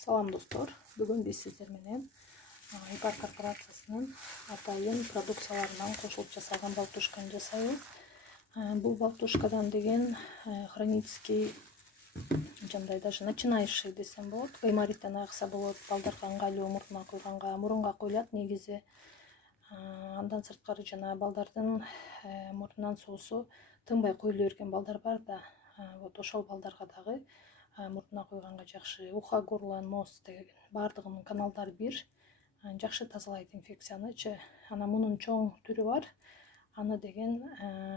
Салам достор, бүгүн биз сиздер менен Ипар корпорациясынын атайын продукцияларынан кошулуп жасалган балтушканы жасайбыз. Бул балтушкадан деген хронический жандай даже начинающий десем болот. Гаймориттен айыкса болот, балдарга ыңгайлуу мурдуна куйганга, мурунга коюлат негизи. Андан сырткары жана балдардын мурдунан суусу тынбай куюла берген балдар бар да, вот ошол балдарга дагы мурдуна куйганга жакшы. Уха, горло, нос деген бардыгынын каналдары бир, жакшы тазалайт инфекциянычы. Ана мунун чоң түрү бар. Аны деген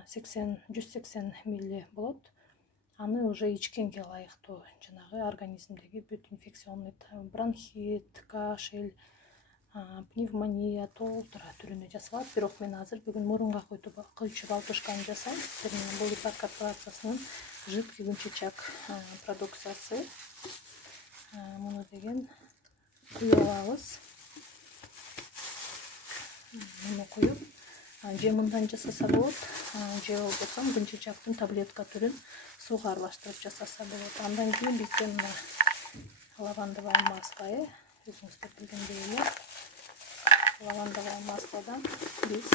180 милли болот. Аны уже ичкенге ылайыктуу, жанагы организмдеги бүт инфекционный бронхит, кашель, пневмония толтура түрүнө жасалат. Бирок мен азыр бүгүн мурунга куйчу балтушканы жасайм. Бул Ипар корпорациясынын жидкий күнчүчак продукциясы. Муну деген куюп алабыз. Муну куюп, же мындан жасаса болот, же болбосо күнчүчактын таблетка түрүн сууга аралаштырып жасаса болот. Андан кийин бизде мына лавандовое масло, өзүңүздөр билгендей эле. Лавандовое маслодан биз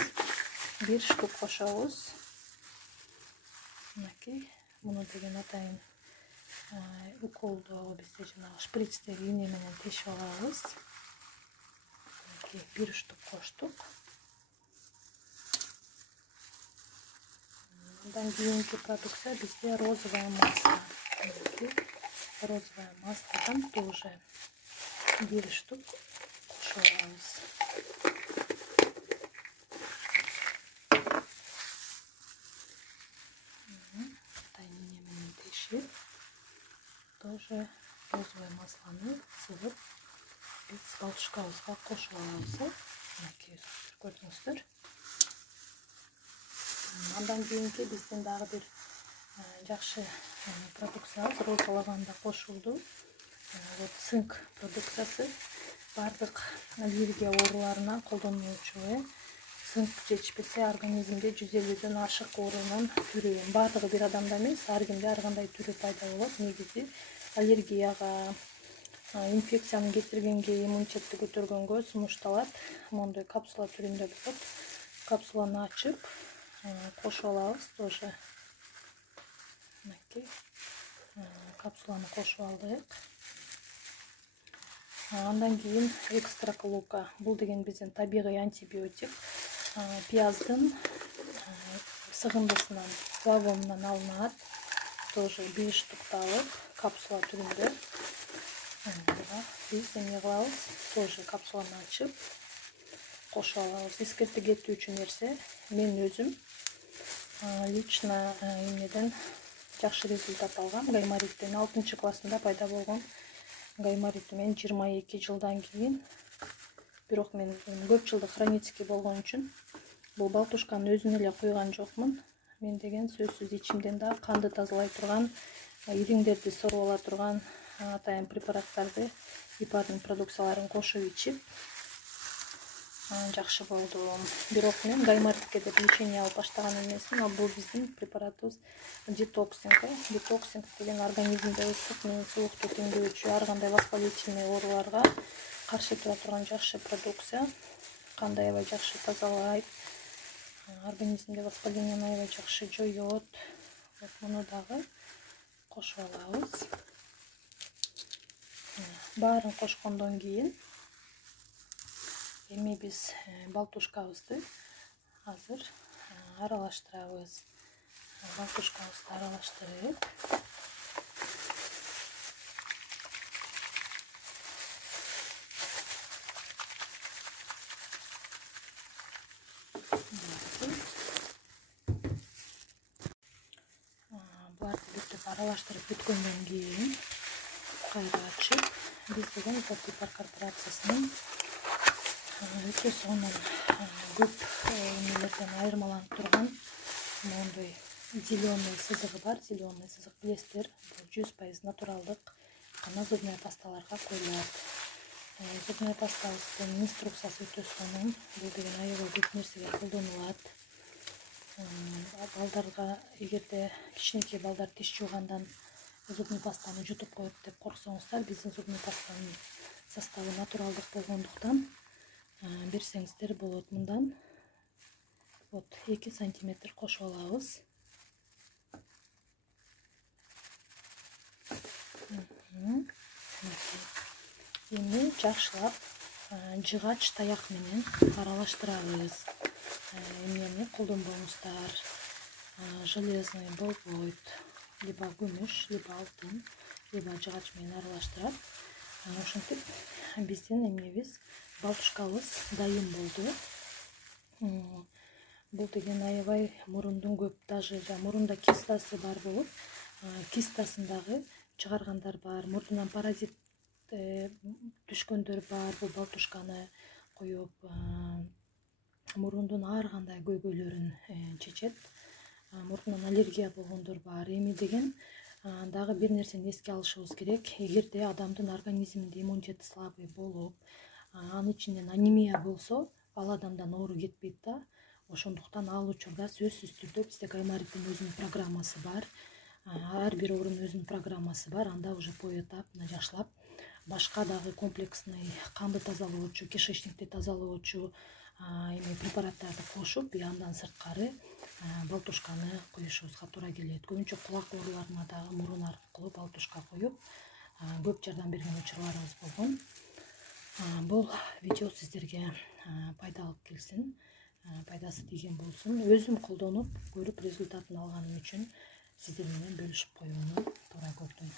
1 штук кошобуз. Мынакей, муну деген атайын уколду бизде жанагы шприцтеги ийне менен тешип алабыз. 1 штук коштук. Андан кийинки продукция бизде розовое масло. Розовое маслодан тоже 1 штук кошуп алабыз. Тайнине менен тешип, тоже розовое маслоны сыгып биз балтушкабызга кошуп алабыз. Мынакей көрдүңүздөр. Андан кийинки биздин дагы бир жакшы продукция роза лаванда кошулду. Вот цинк продукциясы бардык аллергия ооруларына колдонулчу. Цинк жетишпесе организмде 150ден ашык оорунун түрү. Бардыгы бир адамда эмес, ар кимде ар кандай түрү пайда болот. Негизи аллергияга, инфекцияны кетиргенге, иммунитетти көтөргөнгө сунушталат. Мондой капсула түрүндө болот. Капсуланы ачып, кошуп алабыз тоже. Мынакей капсуланы кошуп алдык. Андан кийин экстракт лука. Бул деген биздин табигый антибиотик. Пияздын сыгындысынан, флавонунан алынат. Тоже 5 штук алып, капсула түрүндө. Биз эмне кылабыз? Тоже капсуланы ачып, кошуп алабыз. Эскерте кетүүчү нерсе, мен өзүм лично эмнеден жакшы результат алгам. Гаймориттен 6 классында пайда болгон гайморит мен 22 жылдан кийин. Бирок мен көп жылдык хронический болгон үчүн бул балтушканы өзүнө эле куйган жокмун. Мен деген сөзсүз ичимден да канды тазалай турган, ириңдерди соруп ала турган атайын препараттарды, Ипардын продукцияларын кошуп ичип жакшы болдум. Бирок мен гайморитке деп лечение алып баштаган эмесмин. А бул биздин препаратыбыз детоксинг. Детоксинг деген организмде ысык менен суукту теңдөөчү, ар кандай воспалительный ооруларга каршы тура турган жакшы продукция. Канды аябай жакшы тазалайт, организмде воспалениени аябай жакшы жоёт. Вот муну дагы кошуп алабыз. Баарын кошкондон кийин эми биз балтушкабызды азыр аралаштырабыз. Балтушкабызды аралаштырып, буларды бүтүп аралаштырып бүткөндөн кийин кайра ачып, биз деген Ипар корпорациясынын өтө сонун көп эмелерден айырмаланып турган мондой зеленый сызыгы бар. Зеленый сызык билесиздер, 100% натуралдык гана зубная пасталарга коюлат. Зубная пастабыздын инструкциясы өтө сонун. Бул деген аябай көп нерсеге колдонулат. Балдарга эгерде кичинекей балдар тиш жуугандан зубный пастаны жутуп коет деп корксоңуздар, биздин зубный пастанын составы натуралдык болгондуктан берсеңиздер болот. Мындан вот 2 сантиметр кошуп алабыз. Эми жакшылап жыгач таяк менен аралаштырабыз. Эмнени колдонбоңуздар. Железный болбойт, либо күмүш, либо алтын, либо жыгач менен аралаштырып, ошентип биздин эмнебиз, балтушкабыз дайым болду. Бул деген аябай мурундун көп, даже мурунда кистасы бар болуп, кистасын дагы чыгаргандар бар, мурдунан паразит түшкөндөр бар. Бул балтушканы коюп мурундун ар кандай көйгөйлөрүн чечет. Мурдунан аллергия болгондор бар. Эми деген дагы бир нерсени эске алышыбыз керек. Эгерде адамдын организминде иммунитети слабый болуп, анын ичинен анемия болсо, ал адамдан оору кетпейт да. Ошондуктан ал учурда сөзсүз түрдө бизде гаймориттин өзүнүн программасы бар. Ар бир оорунун өзүнүн программасы бар. Анда уже по этапно жакшылап башка дагы комплексный канды тазалоочу, кишечникти тазалоочу препараттарды кошуп, андан сырткары балтушканы коюшубузга туура келет. Көбүнчө кулак ооруларына дагы мурун аркылуу балтушка коюп көп жардам берген учурларыбыз болгон. Бул видео сиздерге пайда алып келсин, пайдасы тийген болсун. Өзүм колдонуп, көрүп результатын алганым үчүн сиздер менен бөлүшүп коюуну туура көрдүм.